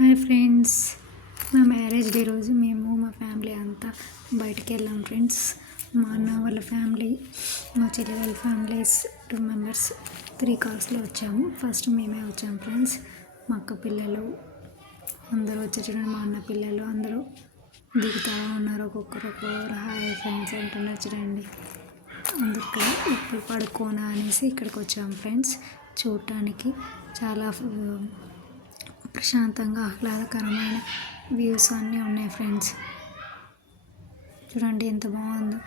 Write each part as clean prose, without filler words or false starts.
Hi friends, మా marriage day రోజు మేము మా ఫ్యామిలీ అంతా బయటికి వెళ్ళాం ఫ్రెండ్స్. మా అన్న వాళ్ళ ఫ్యామిలీ, మా చెల్లి వాళ్ళ ఫ్యామిలీస్ 2 మెంబర్స్ 3 కార్స్లో వచ్చాము. ఫస్ట్ మేమే వచ్చాము ఫ్రెండ్స్. మా అక్క పిల్లలు అందరూ వచ్చి చూడండి, మా అన్న పిల్లలు అందరూ దిగుతూ ఉన్నారు. ఒక్కొక్కరు హాయ్ ఫ్రెండ్స్ అంటున్నారు చూడండి. అందుకు ఇప్పుడు పడుకోనా అనేసి ఇక్కడికి వచ్చాము ఫ్రెండ్స్. చూడటానికి చాలా ప్రశాంతంగా ఆహ్లాదకరమైన వ్యూస్ అన్నీ ఉన్నాయి ఫ్రెండ్స్. చూడండి ఎంత బాగుందో.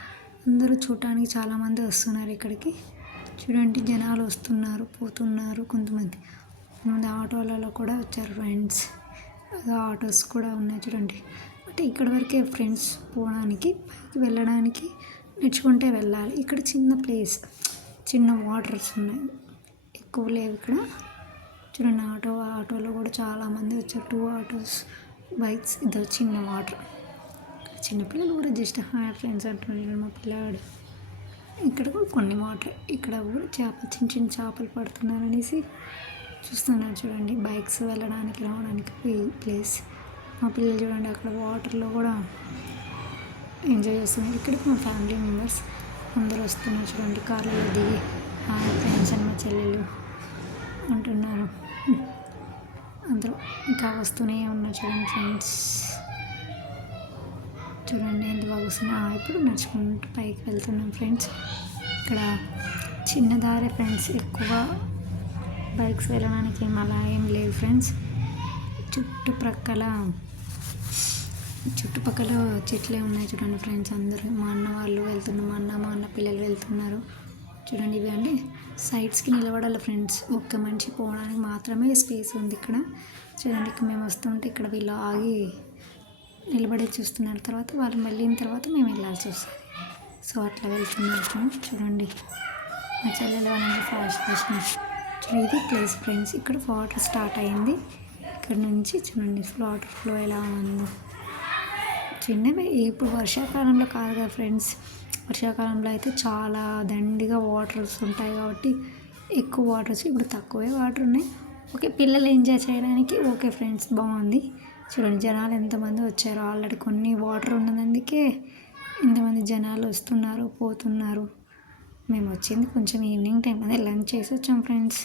అందరూ చూడటానికి చాలామంది వస్తున్నారు ఇక్కడికి. చూడండి జనాలు వస్తున్నారు, పోతున్నారు. కొంతమంది ఆటోలలో కూడా వచ్చారు ఫ్రెండ్స్. ఆటోస్ కూడా ఉన్నాయి చూడండి. అంటే ఇక్కడ వరకే ఫ్రెండ్స్, పోవడానికి పైకి వెళ్ళడానికి నడుచుకుంటే వెళ్ళాలి. ఇక్కడ చిన్న ప్లేస్, చిన్న వాటర్స్ ఉన్నాయి, ఎక్కువ లేవు ఇక్కడ. చూడండి ఆటోలో కూడా చాలామంది వచ్చారు. 2 ఆటోస్, బైక్స్, ఇద్దరు చిన్న వాటర్. చిన్నపిల్లలు కూడా జస్ట్ హాయ్ ఫ్రెండ్స్ అంటున్నారు. మా పిల్లాడు ఇక్కడ కూడా కొన్ని వాటర్, ఇక్కడ కూడా చిన్న చిన్న చేపలు పడుతున్నారు అనేసి చూస్తున్నారు చూడండి. బైక్స్ వెళ్ళడానికి రావడానికి ప్లేస్. మా పిల్లలు చూడండి అక్కడ వాటర్లో కూడా ఎంజాయ్ చేస్తున్నారు. ఇక్కడికి మా ఫ్యామిలీ మెంబర్స్ అందరూ వస్తున్నారు చూడండి. కార్లలో దిగి హాయ్ ఫ్రెండ్స్ అని మా చెల్లెలు అంటున్నారు. అందరూ ఇంకా వస్తూనే ఉన్నారు చూడండి ఫ్రెండ్స్. చూడండి ఎంత బాగా వస్తున్నాయి. ఇప్పుడు నడుచుకుంటూ పైకి వెళ్తున్నాం ఫ్రెండ్స్. ఇక్కడ చిన్న దారి ఫ్రెండ్స్, ఎక్కువ బైక్స్ వెళ్ళడానికి అలా ఏం లేదు ఫ్రెండ్స్. చుట్టుపక్కల చెట్లే ఉన్నాయి చూడండి ఫ్రెండ్స్. అందరూ మా అన్న వాళ్ళు వెళ్తున్నారు, మా అన్న పిల్లలు వెళ్తున్నారు చూడండి. ఇవి అంటే సైడ్స్కి నిలబడాలి ఫ్రెండ్స్. ఒక్క మనిషి పోవడానికి మాత్రమే స్పేస్ ఉంది ఇక్కడ చూడండి. ఇక్కడ మేము వస్తుంటే ఇక్కడ వీళ్ళు ఆగి నిలబడి చూస్తున్నారు. తర్వాత వాళ్ళు వెళ్ళిన తర్వాత మేము వెళ్ళాల్సి వస్తుంది. సో అట్లా వెళ్తున్నారు ఫ్రెండ్స్. చూడండి మా చెల్లెలు వాళ్ళంటే ఫాస్ట్ చూడండి. ఇది ప్లేస్ ఫ్రెండ్స్. ఇక్కడ వాటర్ స్టార్ట్ అయింది. ఇక్కడ నుంచి చూడండి వాటర్ ఫ్లో ఎలా ఉందో. చిన్నవి ఇప్పుడు వర్షాకాలంలో కాదు కదా ఫ్రెండ్స్. వర్షాకాలంలో అయితే చాలా దండిగా వాటర్స్ ఉంటాయి కాబట్టి ఎక్కువ వాటర్స్. ఇప్పుడు తక్కువే వాటర్ ఉన్నాయి. ఓకే, పిల్లలు ఎంజాయ్ చేయడానికి ఓకే ఫ్రెండ్స్, బాగుంది. చూడండి జనాలు ఎంతమంది వచ్చారు. ఆల్రెడీ కొన్ని వాటర్ ఉన్నందుకే ఇంతమంది జనాలు వస్తున్నారు, పోతున్నారు. మేము వచ్చింది కొంచెం ఈవినింగ్ టైం, అదే లంచ్ చేసి వచ్చాం ఫ్రెండ్స్.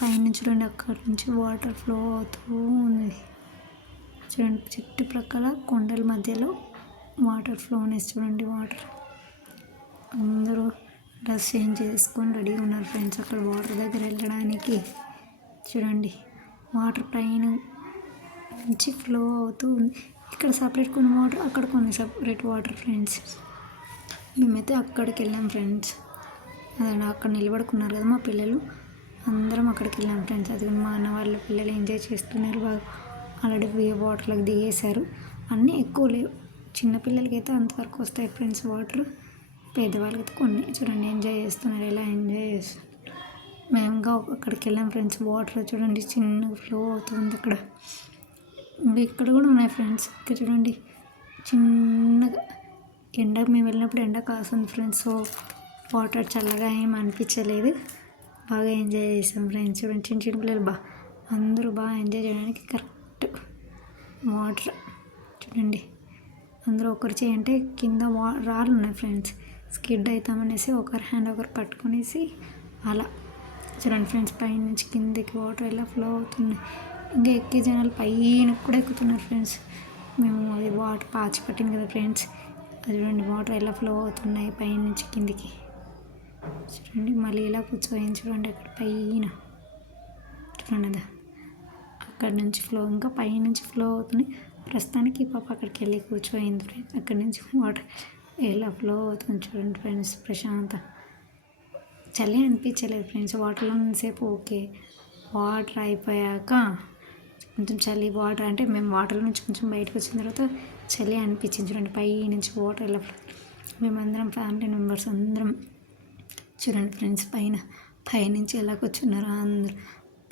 పైన చూడండి అక్కడి నుంచి వాటర్ ఫ్లో అవుతూ ఉంది చూడండి. చుట్టుప్రక్కల కొండల మధ్యలో వాటర్ ఫ్లోనెస్ చూడండి. వాటర్ అందరూ డ్రెస్ చేంజ్ చేసుకొని రెడీగా ఉన్నారు ఫ్రెండ్స్. అక్కడ వాటర్ దగ్గర వెళ్ళడానికి చూడండి. వాటర్ పైన నుంచి ఫ్లో అవుతూ ఉంది. ఇక్కడ సపరేట్ కొన్ని వాటర్, అక్కడ కొన్ని సపరేట్ వాటర్ ఫ్రెండ్స్. మేమైతే అక్కడికి వెళ్ళాం ఫ్రెండ్స్. అదే అక్కడ నిలబడుకున్నారు కదా మా పిల్లలు, అందరం అక్కడికి వెళ్ళాం ఫ్రెండ్స్. అది మా అన్న వాళ్ళ పిల్లలు ఎంజాయ్ చేస్తున్నారు బాగా. ఆల్రెడీ వాటర్లకు దిగేశారు. అన్నీ ఎక్కువ లేవు. చిన్నపిల్లలకి అయితే అంతవరకు వస్తాయి ఫ్రెండ్స్ వాటర్. పేదవాళ్ళకి కొన్ని చూడండి ఎంజాయ్ చేస్తున్నారు. ఎలా ఎంజాయ్ చేస్తున్నారు. మేముగా అక్కడికి వెళ్ళాం ఫ్రెండ్స్. వాటర్ చూడండి చిన్నగా ఫ్లో అవుతుంది అక్కడ. ఇక్కడ కూడా ఉన్నాయి ఫ్రెండ్స్. ఇక్కడ చూడండి చిన్నగా మేము వెళ్ళినప్పుడు ఎండ కాస్తుంది ఫ్రెండ్స్. సో వాటర్ చల్లగా ఏం అనిపించలేదు. బాగా ఎంజాయ్ చేసాం ఫ్రెండ్స్. చూడండి చిన్న చిన్న పిల్లలు అందరూ బాగా ఎంజాయ్ చేయడానికి కరెక్ట్ వాటర్ చూడండి. అందరూ ఒకరు చేయంటే కింద రాళ్ళు ఉన్నాయి ఫ్రెండ్స్. స్కిడ్ అవుతామనేసి ఒకరి హ్యాండ్ ఒకరు పట్టుకునేసి అలా చూడండి ఫ్రెండ్స్. పైన నుంచి కిందకి వాటర్ ఎలా ఫ్లో అవుతున్నాయి. ఇంకా ఎక్కే జనాలు పైన కూడా ఎక్కుతున్నారు ఫ్రెండ్స్. మేము అది వాటర్ పాచి పట్టింది కదా ఫ్రెండ్స్. అది చూడండి వాటర్ ఎలా ఫ్లో అవుతున్నాయి పైన నుంచి కిందికి చూడండి. మళ్ళీ ఇలా కూర్చోయింది చూడండి అక్కడ పైన చూడండి. అదా అక్కడ నుంచి ఫ్లో, ఇంకా పైనుంచి ఫ్లో అవుతుంది. ప్రస్తుతానికి ఈ పాప అక్కడికి వెళ్ళి కూర్చోయింది ఫ్రెండ్స్. అక్కడి నుంచి వాటర్ ఎలా ఫ్లో అవుతుంది చూడండి ఫ్రెండ్స్. ప్రశాంతం, చలి అనిపించలేదు ఫ్రెండ్స్. వాటర్లో ఉన్నసేపు ఓకే. వాటర్ అయిపోయాక కొంచెం చలి. వాటర్ అంటే మేము వాటర్ నుంచి కొంచెం బయటకు వచ్చిన తర్వాత చలి అనిపించింది చూడండి. పై నుంచి వాటర్ ఎలా ఫ్లో. మేమందరం ఫ్యామిలీ మెంబర్స్ అందరం చూడండి ఫ్రెండ్స్. పైనుంచి ఎలా కూర్చున్నారు అందరూ.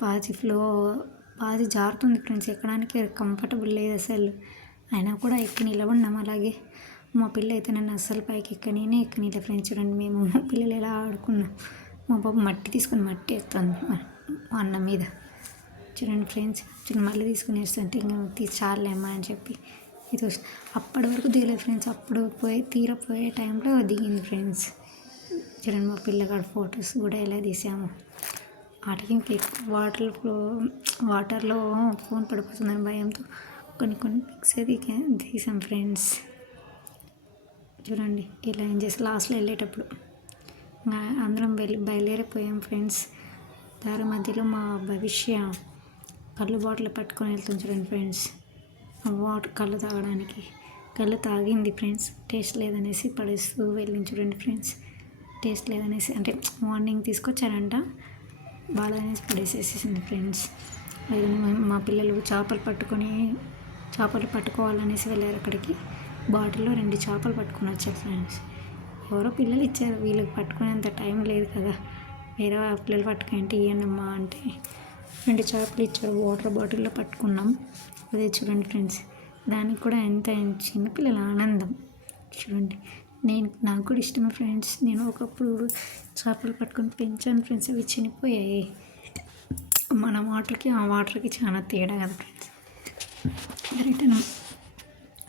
పాచి జారుతుంది ఫ్రెండ్స్. ఎక్కడానికి కంఫర్టబుల్ లేదు అసలు. అయినా కూడా ఎక్కి నిలబడినాం అలాగే. మా పిల్ల అయితే నన్ను అస్సలు పైకి ఎక్కనీలే ఫ్రెండ్స్. చూడండి మేము మా పిల్లలు ఎలా ఆడుకున్నాం. మా పాప మట్టి తీసుకొని మట్టి ఎక్కుతుంది మా అన్న మీద. చూడండి ఫ్రెండ్స్, మళ్ళీ తీసుకుని వస్తుంటే ఇంకా చాలేమ్మా అని చెప్పి ఇది అప్పటి వరకు దిగలేదు ఫ్రెండ్స్. అప్పుడు తీరపోయే టైంలో దిగింది ఫ్రెండ్స్. చూడండి మా పిల్లగాడు ఫొటోస్ కూడా ఎలా తీసాము. వాటికి ఇంకా ఎక్కువ వాటర్లో ఫోన్ పడిపోతుందని భయంతో కొన్ని పిక్స్ అయితే తీసాం ఫ్రెండ్స్. చూడండి ఇలా ఏం చేసి లాస్ట్లో వెళ్ళేటప్పుడు అందరం బయలుదేరిపోయాం ఫ్రెండ్స్. దారి మధ్యలో మా భవిష్య కళ్ళు బాటిల్ పట్టుకొని వెళ్తుంది చూడండి ఫ్రెండ్స్. కళ్ళు తాగడానికి కళ్ళు తాగింది ఫ్రెండ్స్. టేస్ట్ లేదనేసి పడేస్తూ వెళ్ళింది చూడండి ఫ్రెండ్స్. టేస్ట్ లేదనేసి అంటే మార్నింగ్ తీసుకొచ్చారంట, బాగానేసి పడేసేసింది ఫ్రెండ్స్. మా పిల్లలు చేపలు పట్టుకోవాలనేసి వెళ్ళారు అక్కడికి. బాటిల్లో 2 చేపలు పట్టుకొని వచ్చారు ఫ్రెండ్స్. ఎవరో పిల్లలు ఇచ్చారు, వీళ్ళకి పట్టుకునేంత టైం లేదు కదా, వేరే పిల్లలు పట్టుకుంటే ఇయ్యనమ్మా అంటే 2 చేపలు ఇచ్చారు. వాటర్ బాటిల్లో పట్టుకున్నాం. అదే చూడండి ఫ్రెండ్స్, దానికి కూడా ఎంత చిన్నపిల్లల ఆనందం చూడండి. నాకు కూడా ఇష్టమే ఫ్రెండ్స్. నేను ఒకప్పుడు చేపలు పట్టుకొని పెంచాను ఫ్రెండ్స్. అవి చనిపోయాయి. మన వాటర్కి ఆ వాటర్కి చాలా తేడా కదా ఫ్రెండ్స్.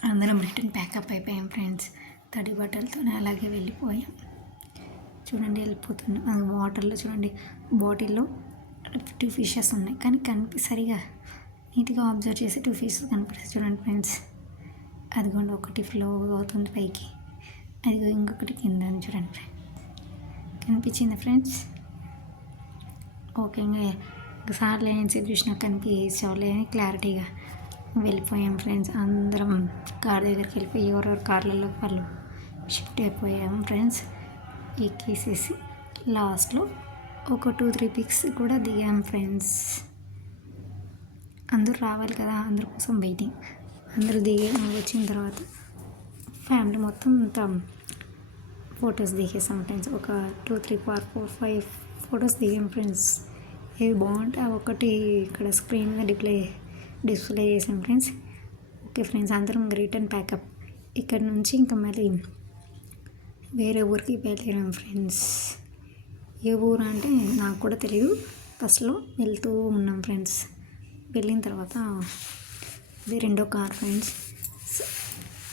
అందరం రిటర్న్ ప్యాకప్ అయిపోయాం ఫ్రెండ్స్. తడి బట్టలతోనే అలాగే వెళ్ళిపోయాం. చూడండి వెళ్ళిపోతున్నాం. అది వాటర్లో చూడండి, బాటిల్లో 2 ఫిషెస్ ఉన్నాయి కానీ సరిగా నీట్గా అబ్జర్వ్ చేసి 2 ఫిషెస్ కనిపిస్తాయి చూడండి ఫ్రెండ్స్. అదిగోండి ఒకటి ఫ్లో అవుతుంది పైకి, అదిగో ఇంకొకటి కింద చూడండి ఫ్రెండ్స్. కనిపించిందా ఫ్రెండ్స్? ఓకే, సార్లు ఏం చూసినా కనిపించలే అని క్లారిటీగా వెళ్ళిపోయాం ఫ్రెండ్స్. అందరం కార్ దగ్గరికి వెళ్ళిపోయి ఎవరెవరు కార్లలో వాళ్ళు షిఫ్ట్ అయిపోయాం ఫ్రెండ్స్. ఎక్కేసేసి లాస్ట్లో ఒక 2-3 పిక్స్ కూడా దిగాం ఫ్రెండ్స్. అందరూ రావాలి కదా, అందరి కోసం వెయిటింగ్. అందరూ వచ్చిన తర్వాత ఫ్యామిలీ మొత్తం అంతా ఫొటోస్ దిగేసాం ఫ్రెండ్స్. ఒక 2, 3, 4, 5 ఫొటోస్ దిగాం ఫ్రెండ్స్. ఏది బాగుంటే ఒకటి ఇక్కడ స్క్రీన్ మీద డిస్ప్లే చేసాం ఫ్రెండ్స్. ఓకే ఫ్రెండ్స్, అందరం రిటర్న్ ప్యాకప్. ఇక్కడ నుంచి ఇంకా మళ్ళీ వేరే ఊరికి బయలుదేరాం ఫ్రెండ్స్. ఏ ఊరు అంటే నాకు కూడా తెలియదు. బస్సులో వెళ్తూ ఉన్నాం ఫ్రెండ్స్. వెళ్ళిన తర్వాత అది 2వ కార్ ఫ్రెండ్స్.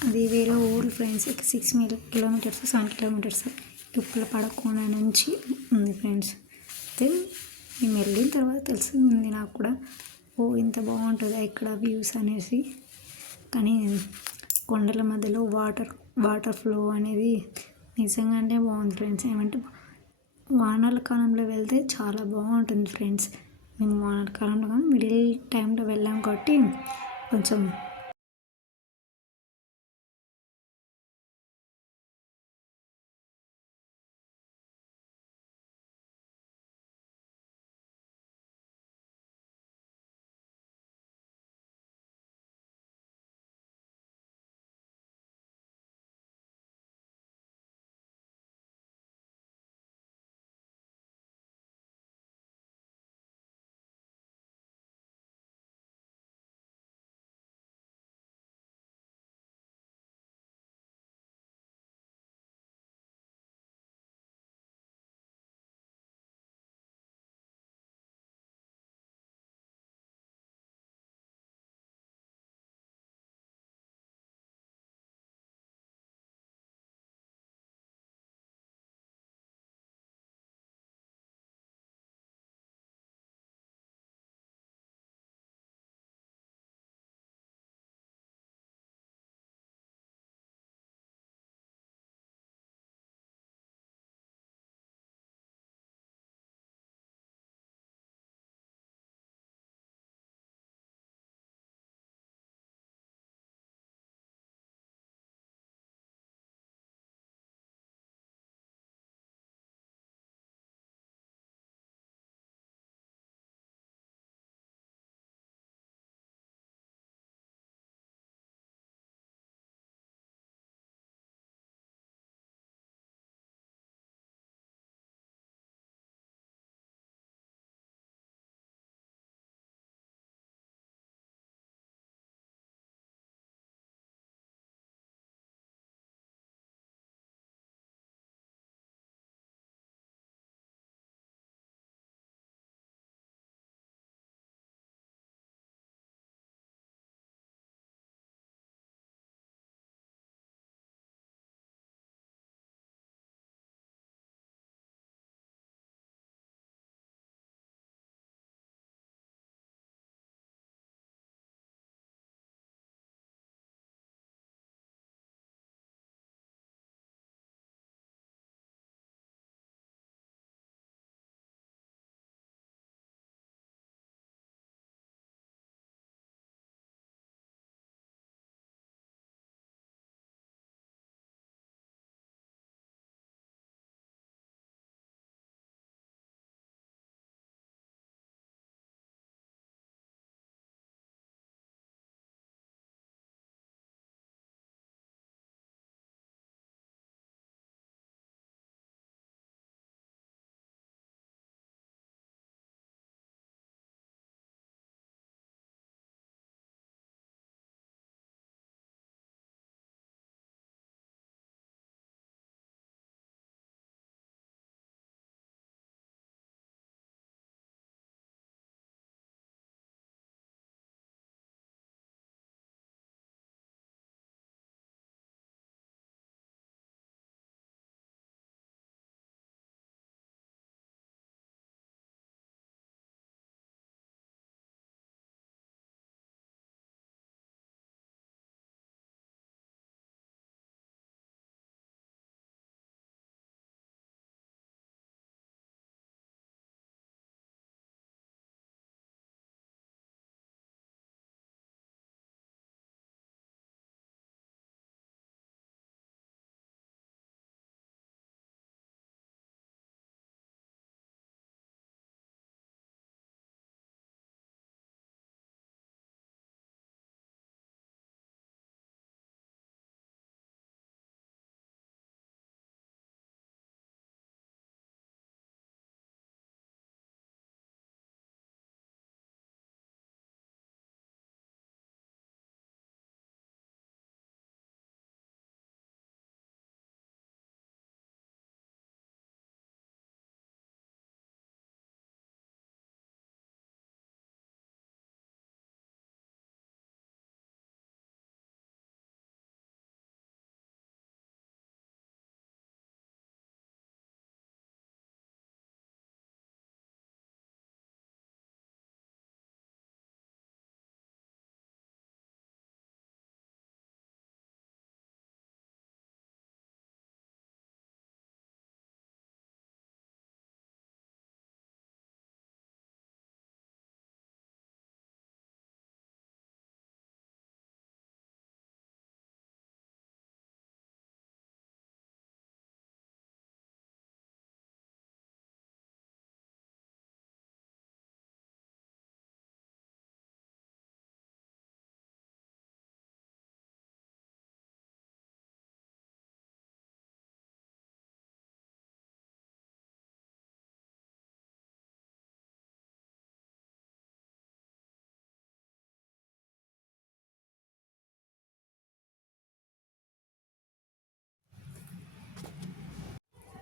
అది వేరే ఊరు ఫ్రెండ్స్. 6 కిలోమీటర్స్ 7 కిలోమీటర్స్ ఉప్పలపాడ నుంచి ఉంది ఫ్రెండ్స్. అయితే మేము వెళ్ళిన తర్వాత తెలిసింది నాకు కూడా, ఇంత బాగుంటుందా ఇక్కడ వ్యూస్ అనేసి. కానీ కొండల మధ్యలో వాటర్ ఫ్లో అనేది నిజంగానే బాగుంది ఫ్రెండ్స్. ఏమంటే వానాల కాలంలో వెళ్తే చాలా బాగుంటుంది ఫ్రెండ్స్. మేము వానాల కాలంలో కానీ మిడిల్ టైంలో వెళ్ళాం కాబట్టి కొంచెం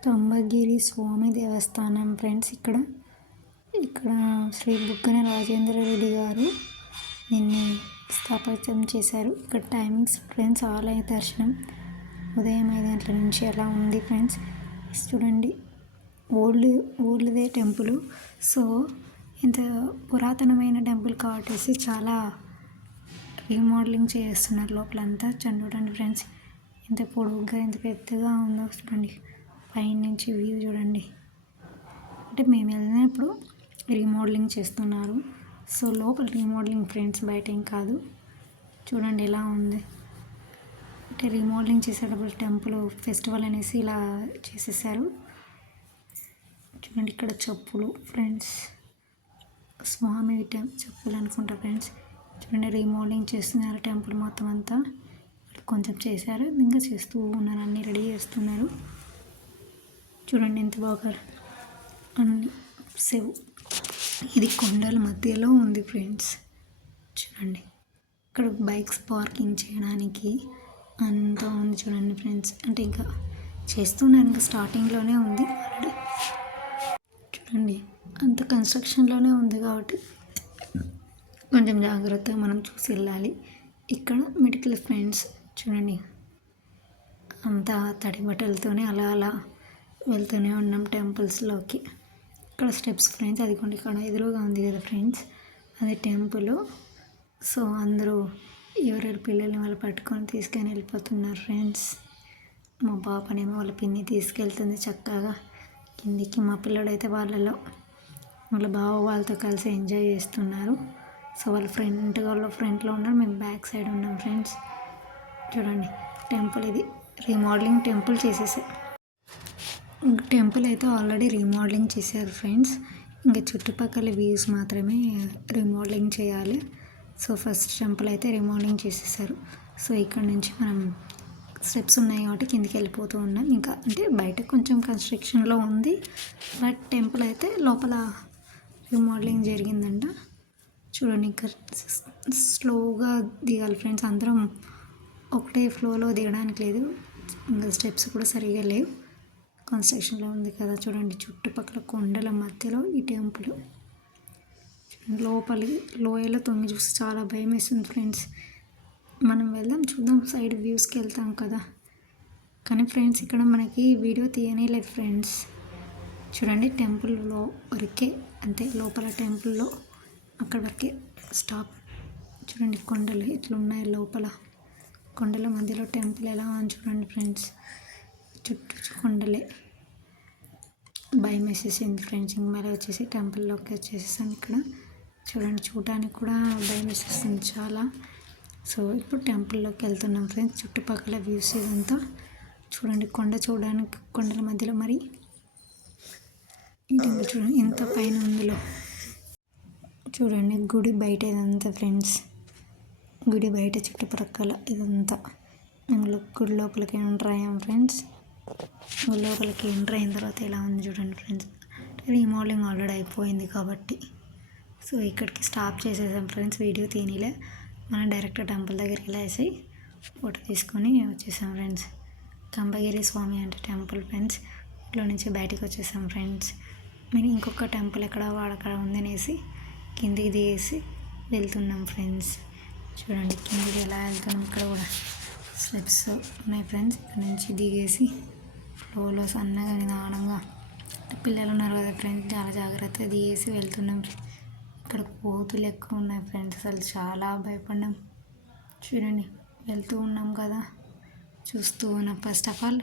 తంబగిరి స్వామి దేవస్థానం ఫ్రెండ్స్. ఇక్కడ శ్రీ బుగ్గన రాజేంద్ర రెడ్డి గారు దీన్ని స్థాపితం చేశారు. ఇక్కడ టైమింగ్స్ ఫ్రెండ్స్, ఆలయ దర్శనం ఉదయం 5 గంటల నుంచి అలా ఉంది ఫ్రెండ్స్. చూడండి, ఓల్డ్దే టెంపుల్. సో ఇంత పురాతనమైన టెంపుల్ కాబట్టి చాలా రీమోడలింగ్ చేస్తున్నారు లోపలంతా. చూడండి ఫ్రెండ్స్, ఎంత పొడుగ్గా ఎంత పెద్దగా ఉందో చూడండి. పైన నుంచి వ్యూ చూడండి. అంటే మేము వెళ్ళినప్పుడు రీమోడలింగ్ చేస్తున్నారు. సో లోపల రీమోడలింగ్ ఫ్రెండ్స్, బయట ఏం కాదు. చూడండి ఎలా ఉంది. అంటే రీమోడలింగ్ చేసేటప్పుడు టెంపుల్ ఫెస్టివల్ అనేసి ఇలా చేసేసారు. చూడండి ఇక్కడ చెప్పులు ఫ్రెండ్స్, స్వామి చెప్పులు అనుకుంటా ఫ్రెండ్స్. చూడండి రీమోడలింగ్ చేస్తున్నారు టెంపుల్ మొత్తం అంతా. కొంచెం చేశారు, ఇంకా చేస్తూ ఉన్నారు, అన్నీ రెడీ చేస్తున్నారు. చూడండి ఎంత బాగా అన్ని సేవ్. ఇది కొండల మధ్యలో ఉంది ఫ్రెండ్స్. చూడండి ఇక్కడ బైక్స్ పార్కింగ్ చేయడానికి అంతా ఉంది చూడండి ఫ్రెండ్స్. అంటే ఇంకా చేస్తున్నారు, ఇంకా స్టార్టింగ్లోనే ఉంది ఆల్రెడీ. చూడండి అంత కన్స్ట్రక్షన్లోనే ఉంది కాబట్టి కొంచెం జాగ్రత్తగా మనం చూసి వెళ్ళాలి. ఇక్కడ మెడికల్ ఫ్రెండ్స్ చూడండి, అంతా తడి బట్టలతోనే అలా వెళ్తూనే ఉన్నాం టెంపుల్స్లోకి. ఇక్కడ స్టెప్స్ ఫ్రెండ్స్, అది కొన్ని ఇక్కడ ఎదురుగా ఉంది కదా ఫ్రెండ్స్, అది టెంపుల్. సో అందరూ ఎవరెవరి పిల్లల్ని వాళ్ళు పట్టుకొని తీసుకొని వెళ్ళిపోతున్నారు ఫ్రెండ్స్. మా పాపనేమో వాళ్ళ పిన్ని తీసుకెళ్తుంది చక్కగా కిందికి. మా పిల్లడైతే వాళ్ళ బావ వాళ్ళతో కలిసి ఎంజాయ్ చేస్తున్నారు. సో వాళ్ళ ఫ్రంట్లో ఉన్నారు, మేము బ్యాక్ సైడ్ ఉన్నాం ఫ్రెండ్స్. చూడండి టెంపుల్, ఇది రీమోడలింగ్ టెంపుల్ చేసేసారు. టెంపుల్ అయితే ఆల్రెడీ రీమోడలింగ్ చేశారు ఫ్రెండ్స్. ఇంకా చుట్టుపక్కల వ్యూస్ మాత్రమే రీమోడలింగ్ చేయాలి. సో ఫస్ట్ టెంపుల్ అయితే రీమోడలింగ్ చేసేసారు. సో ఇక్కడ నుంచి మనం స్టెప్స్ ఉన్నాయి కాబట్టి కిందికి వెళ్ళిపోతూ ఉన్నాం. ఇంకా అంటే బయట కొంచెం కన్స్ట్రక్షన్లో ఉంది, బట్ టెంపుల్ అయితే లోపల రీమోడలింగ్ జరిగిందంట. చూడండి ఇంకా స్లోగా దిగాలి ఫ్రెండ్స్. అందరం ఒకటే ఫ్లోలో దిగడానికి లేదు, ఇంకా స్టెప్స్ కూడా సరిగా లేవు, కన్స్ట్రక్షన్లో ఉంది కదా. చూడండి చుట్టుపక్కల కొండల మధ్యలో ఈ టెంపుల్. లోయలో తొంగి చూసి చాలా భయం వేస్తుంది ఫ్రెండ్స్. మనం వెళ్దాం, చూద్దాం, సైడ్ వ్యూస్కి వెళ్తాం కదా. కానీ ఫ్రెండ్స్ ఇక్కడ మనకి వీడియో తీయనేలేదు ఫ్రెండ్స్. చూడండి టెంపుల్లో వరకే అంతే, లోపల టెంపుల్లో అక్కడ వరకే స్టాప్. చూడండి కొండలు ఎట్లున్నాయి లోపల, కొండల మధ్యలో టెంపుల్ ఎలా అని చూడండి ఫ్రెండ్స్. చుట్టూ కొండలే. భయం వేసేసింది ఫ్రెండ్స్. ఇంక మళ్ళీ వచ్చేసి టెంపుల్లోకి వచ్చేసాం. ఇక్కడ చూడండి చూడడానికి కూడా భయం వేసేస్తుంది చాలా. సో ఇప్పుడు టెంపుల్లోకి వెళ్తున్నాం ఫ్రెండ్స్. చుట్టుపక్కల వ్యూస్ ఇదంతా చూడండి, చూడడానికి కొండల మధ్యలో మరి ఈ టెంపుల్ చూడండి ఎంత పైన ఉందిలో. చూడండి గుడి బయట ఇదంతా ఫ్రెండ్స్, గుడి బయట చుట్టుపక్కల ఇదంతా. గుడి లోపలికి ఎంటర్ అయ్యాం ఫ్రెండ్స్. లోపలికి ఎంటర్ అయిన తర్వాత ఎలా ఉంది చూడండి ఫ్రెండ్స్. రీమోడలింగ్ ఆల్రెడీ అయిపోయింది కాబట్టి సో ఇక్కడికి స్టాప్ చేసేసాం ఫ్రెండ్స్. వీడియో తీయనిలే, మనం డైరెక్ట్ టెంపుల్ దగ్గరికి వెళ్ళేసి ఫోటో తీసుకొని వచ్చేసాం ఫ్రెండ్స్. తంబగిరి స్వామి అంటే టెంపుల్ ఫ్రెండ్స్. ఇంట్లో నుంచి బయటికి వచ్చేసాం ఫ్రెండ్స్. మేము ఇంకొక టెంపుల్ ఎక్కడ వాడక్కడ ఉందనేసి కిందికి దిగేసి వెళ్తున్నాం ఫ్రెండ్స్. చూడండి కిందికి ఎలా వెళ్తున్నాం. ఇక్కడ కూడా స్టెప్స్ ఉన్నాయి ఫ్రెండ్స్. ఇక్కడ నుంచి దిగేసి ఫ్లోలో సన్నగా నిదానంగా, పిల్లలు ఉన్నారు కదా ఫ్రెండ్స్, చాలా జాగ్రత్తగా దిగేసి వెళ్తున్నాం. ఇక్కడ కోతులు ఎక్కువ ఉన్నాయి ఫ్రెండ్స్, అసలు చాలా భయపడ్డాం. చూడండి వెళ్తూ ఉన్నాం కదా, చూస్తూ ఉన్నాం. ఫస్ట్ ఆఫ్ ఆల్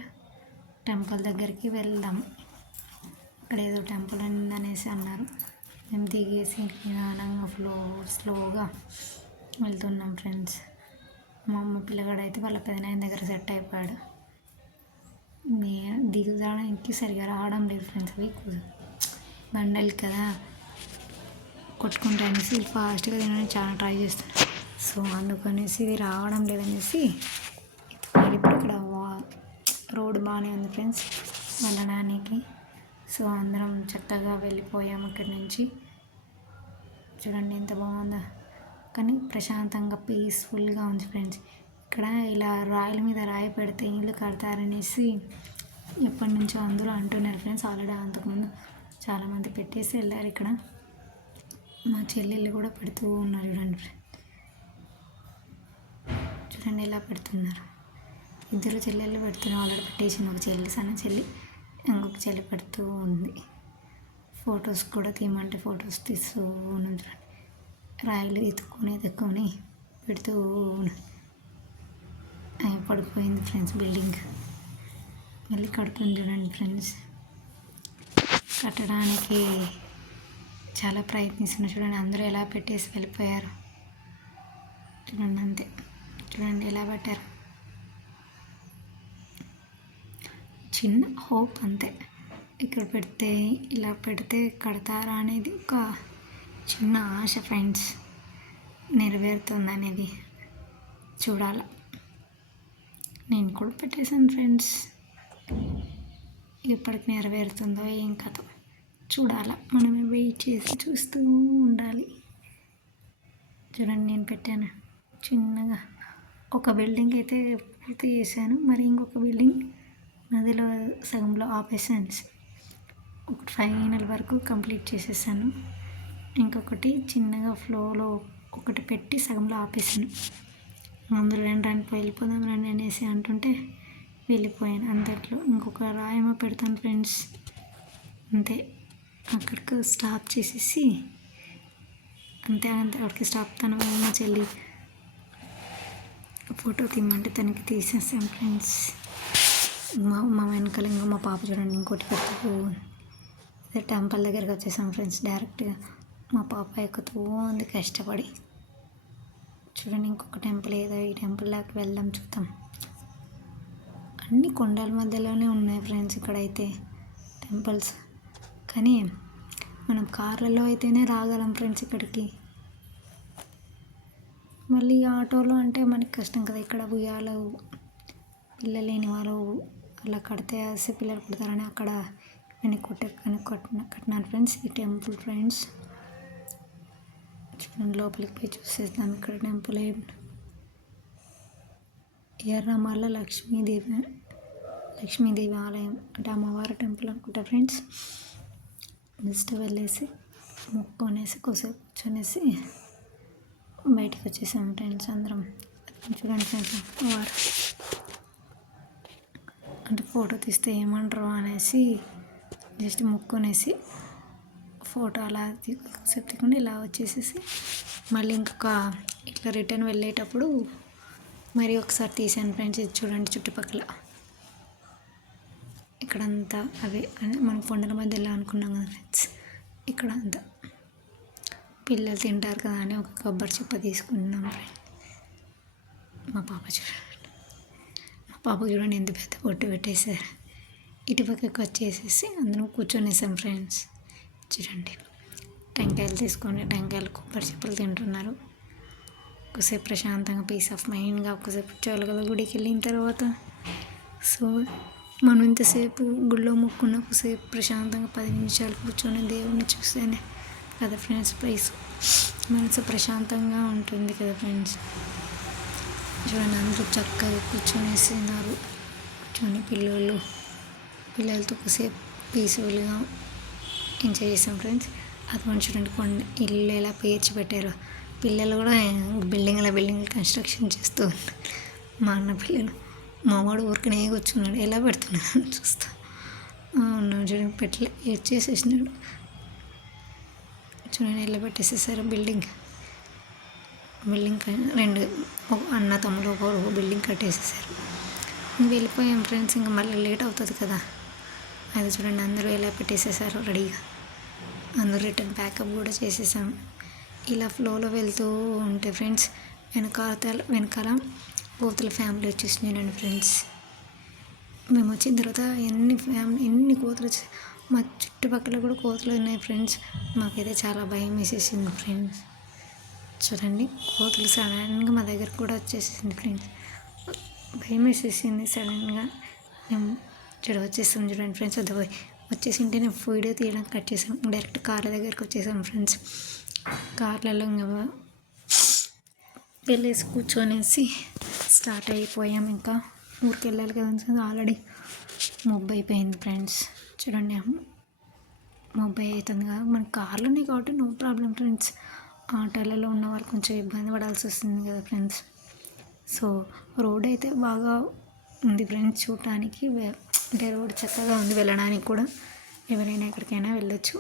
టెంపుల్ దగ్గరికి వెళ్దాం. ఇక్కడ ఏదో టెంపుల్ అనేసి అన్నారు. మేము దిగేసి నిదానంగా స్లోగా వెళ్తున్నాం ఫ్రెండ్స్. మా అమ్మ పిల్లగాడైతే వాళ్ళ పెదనాయన దగ్గర సెట్ అయిపోయాడు. దిగుదాడానికి సరిగా రావడం లేదు ఫ్రెండ్స్. అవి బండలు కదా కొట్టుకుంటా అనేసి ఫాస్ట్గా తినడానికి చాలా ట్రై చేస్తున్నాను. సో అందుకనేసి ఇవి రావడం లేదనేసి ఇప్పుడు ఇక్కడ రోడ్డు బాగానే ఉంది ఫ్రెండ్స్ వెళ్ళడానికి. సో అందరం చక్కగా వెళ్ళిపోయాము ఇక్కడి నుంచి. చూడండి ఎంత బాగుందో, కానీ ప్రశాంతంగా పీస్ఫుల్గా ఉంది ఫ్రెండ్స్. ఇక్కడ ఇలా రాయల మీద రాయి పెడితే ఇల్లు కడతారనేసి ఎప్పటి నుంచో అందరూ అంటున్నారు ఫ్రెండ్స్. ఆల్రెడీ అంతకుముందు చాలామంది పెట్టేసి వెళ్ళారు. ఇక్కడ మా చెల్లెళ్ళు కూడా పెడుతూ ఉన్నారు. చూడండి ఎలా పెడుతున్నారు. ఇద్దరు చెల్లెళ్ళు పెడుతున్నారు. ఆల్రెడీ పెట్టేసింది ఒక చెల్లి, సన్న చెల్లి, ఇంకొక చెల్లి పెడుతూ ఉంది. ఫొటోస్ కూడా తీయమంటే ఫొటోస్ తీస్తూ ఉంది. రాయిలు ఎత్తుకొని పెడుతూ పడిపోయింది ఫ్రెండ్స్ బిల్డింగ్. మళ్ళీ కడుతుంది చూడండి ఫ్రెండ్స్. కట్టడానికి చాలా ప్రయత్నిస్తున్నారు. చూడండి అందరూ ఎలా పెట్టేసి వెళ్ళిపోయారు. చూడండి అంతే. చూడండి ఎలా పెట్టారు. చిన్న హోప్ అంతే. ఇక్కడ పెడితే ఇలా పెడితే కడతారా అనేది ఒక చిన్న ఆశ ఫ్రెండ్స్. నెరవేరుతుంది అనేది చూడాల. నేను కూడా పెట్టేశాను ఫ్రెండ్స్. ఎప్పటికి నెరవేరుతుందో ఏం కథ చూడాల. మనమే వెయిట్ చేసి చూస్తూ ఉండాలి. చూడండి నేను పెట్టాను చిన్నగా. ఒక బిల్డింగ్ అయితే పూర్తి చేశాను. మరి ఇంకొక బిల్డింగ్ నదిలో సగంలో ఆపేసాను. ఒకటి ఫైనల్ వరకు కంప్లీట్ చేసేసాను. ఇంకొకటి చిన్నగా ఫ్లోలో ఒకటి పెట్టి సగంలో ఆపేసాను. అందులో రండి వెళ్ళిపోదాం రండి అనేసి అంటుంటే వెళ్ళిపోయాను. అంతట్లో ఇంకొక రాయమ పెడతాను ఫ్రెండ్స్. అంతే అక్కడికి స్టాప్ చేసేసి అంతే అక్కడికి స్టాప్. తన మా చెల్లి ఫోటో తీయమంటే తనకి తీసేసాం ఫ్రెండ్స్. మా వెనకాల ఇంకా మా పాప చూడండి ఇంకోటి పెడుతూ అదే టెంపుల్ దగ్గరికి వచ్చేసాం ఫ్రెండ్స్. డైరెక్ట్గా మా పాప ఎక్కుతూ ఉంది కష్టపడి. చూడండి ఇంకొక టెంపుల్ ఏదో, ఈ టెంపుల్లోకి వెళ్దాం చూద్దాం. అన్ని కొండల మధ్యలోనే ఉన్నాయి ఫ్రెండ్స్ ఇక్కడైతే టెంపుల్స్. కానీ మనం కార్లలో అయితేనే రాగలం ఫ్రెండ్స్ ఇక్కడికి. మళ్ళీ ఆటోలో అంటే మనకి కష్టం కదా. ఇక్కడ ఉయ్యాలు పిల్లలు లేని వాళ్ళు అలా కడితే వేస్తే పిల్లలు పుడతారని అక్కడ నేను కట్టినాను ఫ్రెండ్స్ ఈ టెంపుల్ ఫ్రెండ్స్. చూడండి లోపలికి పోయి చూసేద్దాం. ఇక్కడ టెంపుల్ ఎర్రమల్ల లక్ష్మీదేవి ఆలయం అంటే అమ్మవారి టెంపుల్ అనుకుంటా ఫ్రెండ్స్. జస్ట్ వెళ్ళేసి మొక్కునేసి కొద్దిసేపు కూర్చొనేసి బయటకు వచ్చేసాం ఫ్రెండ్స్ అందరం. చూడండి ఫ్రెండ్స్ అమ్మవారు అంటే ఫోటో తీస్తే ఏమంటారు అనేసి జస్ట్ మొక్కునేసి ఫోటో అలా కొద్దిసేపు తీయకుండా ఇలా వచ్చేసేసి మళ్ళీ ఇంకొక ఇట్లా రిటర్న్ వెళ్ళేటప్పుడు మరి ఒకసారి తీసాను ఫ్రెండ్స్. ఇది చూడండి చుట్టుపక్కల ఇక్కడంతా అవే మనం కొండల మధ్యలో అనుకున్నాం కదా ఫ్రెండ్స్. ఇక్కడ అంతా పిల్లలు తింటారు కదా అని ఒక కొబ్బరి చిప్ప తీసుకున్నాం ఫ్రెండ్స్. మా పాప చూడండి ఎంత పెద్ద పొట్టు పెట్టేశారు. ఇటుపక్కకి వచ్చేసేసి అందరం కూర్చొనేసాం ఫ్రెండ్స్. చూడండి టెంకాయలు తీసుకొని టెంకాయలు కొబ్బరి చిప్పలు తింటున్నారు. ఒకసేపు ప్రశాంతంగా పీస్ ఆఫ్ మైండ్గా ఒకసేపు కూర్చోవాలి కదా గుడికి వెళ్ళిన తర్వాత. సో మనం ఇంతసేపు గుడిలో మొక్కున్న ఒకసేపు ప్రశాంతంగా 10 నిమిషాలు కూర్చొని దేవుణ్ణి చూస్తేనే కదా ఫ్రెండ్స్ మనసు ప్రశాంతంగా ఉంటుంది కదా ఫ్రెండ్స్. చూడండి అందరూ చక్కగా కూర్చొనేస్తున్నారు. కూర్చొని పిల్లలతో ఒకసేపు పీస్ఫుల్గా ఎంజాయ్ చేసాం ఫ్రెండ్స్. అది చూడండి ఇల్లు ఎలా పేర్చి పెట్టారో. పిల్లలు కూడా బిల్డింగ్ కన్స్ట్రక్షన్ చేస్తూ ఉన్నారు. మా అన్న పిల్లలు మా వాడు ఊరికనే కూర్చున్నాడు. ఎలా పెడుతున్నాడు చూస్తా ఉన్నాడు. చూడండి చేసేసినాడు. చూడండి ఎలా పెట్టేసేసారు బిల్డింగ్ రెండు అన్న తమ్ముడు ఒక బిల్డింగ్ కట్టేసేసారు. వెళ్ళిపోయాం ఫ్రెండ్స్. ఇంకా మళ్ళీ లేట్ అవుతుంది కదా. అది చూడండి అందరూ ఎలా పెట్టేసేసారు రెడీగా. అందరూ రిటర్న్ ప్యాకప్ కూడా చేసేసాం. ఇలా ఫ్లోలో వెళ్తూ ఉంటే ఫ్రెండ్స్ వెనకాల కోతుల ఫ్యామిలీ వచ్చేసినాయండి ఫ్రెండ్స్. మేము వచ్చిన తర్వాత ఎన్ని కోతులు వచ్చాయి. మా చుట్టుపక్కల కూడా కోతులు ఉన్నాయి ఫ్రెండ్స్. మాకైతే చాలా భయం వేసేసింది ఫ్రెండ్స్. చూడండి కోతులు సడన్గా మా దగ్గర కూడా వచ్చేసింది ఫ్రెండ్స్. భయం వేసేసింది సడన్గా. మేము వచ్చేసాం చూడండి ఫ్రెండ్స్. వచ్చేసింటే నేను వీడియో తీయడానికి కట్ చేసాం. డైరెక్ట్ కార్ల దగ్గరికి వచ్చేసాం ఫ్రెండ్స్. కార్లలో ఇంకా వెళ్ళేసి కూర్చొనేసి స్టార్ట్ అయిపోయాం. ఇంకా ఊరికి వెళ్ళాలి కదా ఆల్రెడీ మబ్బు అయిపోయింది ఫ్రెండ్స్. చూడండి మబ్బు అవుతుంది కదా, మన కార్లు ఉన్నాయి కాబట్టి నో ప్రాబ్లం ఫ్రెండ్స్. ఆటోలలో ఉన్న వాళ్ళు కొంచెం ఇబ్బంది పడాల్సి వస్తుంది కదా ఫ్రెండ్స్. సో రోడ్ అయితే బాగా ఉంది ఫ్రెండ్స్ చూడటానికి. అంటే రోడ్ చక్కగా ఉంది, వెళ్ళడానికి కూడా ఎవరైనా ఎక్కడికైనా వెళ్ళొచ్చు.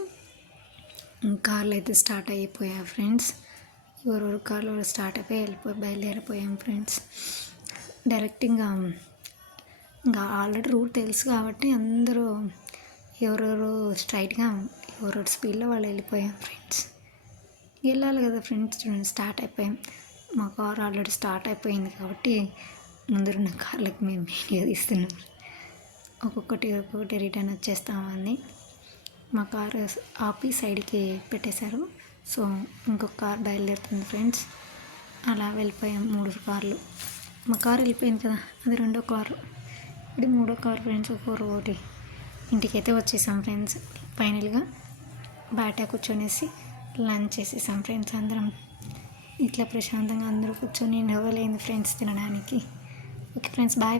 కార్లు అయితే స్టార్ట్ అయిపోయాయి ఫ్రెండ్స్. ఎవరెవరు కార్లు స్టార్ట్ అయిపోయి బయలుదేరిపోయాం ఫ్రెండ్స్. డైరెక్ట్ ఇంకా ఆల్రెడీ రూట్ తెలుసు కాబట్టి అందరూ ఎవరెవరు స్ట్రైట్గా ఎవరెవరు స్పీడ్లో వాళ్ళు వెళ్ళిపోయాం ఫ్రెండ్స్. వెళ్ళాలి కదా ఫ్రెండ్స్. చూడండి స్టార్ట్ అయిపోయాం. మా కార్ ఆల్రెడీ స్టార్ట్ అయిపోయింది కాబట్టి ముందున్న కార్లకు మేము వీడియో తీస్తున్నాం. ఒక్కొక్కటి రిటర్న్ వచ్చేస్తామని మా కార్ ఆపి సైడ్కి పెట్టేశారు. సో ఇంకొక కార్ బయలుదేరుతుంది ఫ్రెండ్స్. అలా వెళ్ళిపోయాం 3 కార్లు. మా కార్ వెళ్ళిపోయింది కదా, అది 2వ కారు, ఇది 3వ కారు ఫ్రెండ్స్. ఒకటి ఇంటికైతే వచ్చేసాం ఫ్రెండ్స్. ఫైనల్గా బయట కూర్చొనేసి లంచ్ చేసేసాం ఫ్రెండ్స్. అందరం ఇట్లా ప్రశాంతంగా అందరూ కూర్చొని నవ్వలేదు ఫ్రెండ్స్ తినడానికి. Okay friends, bye.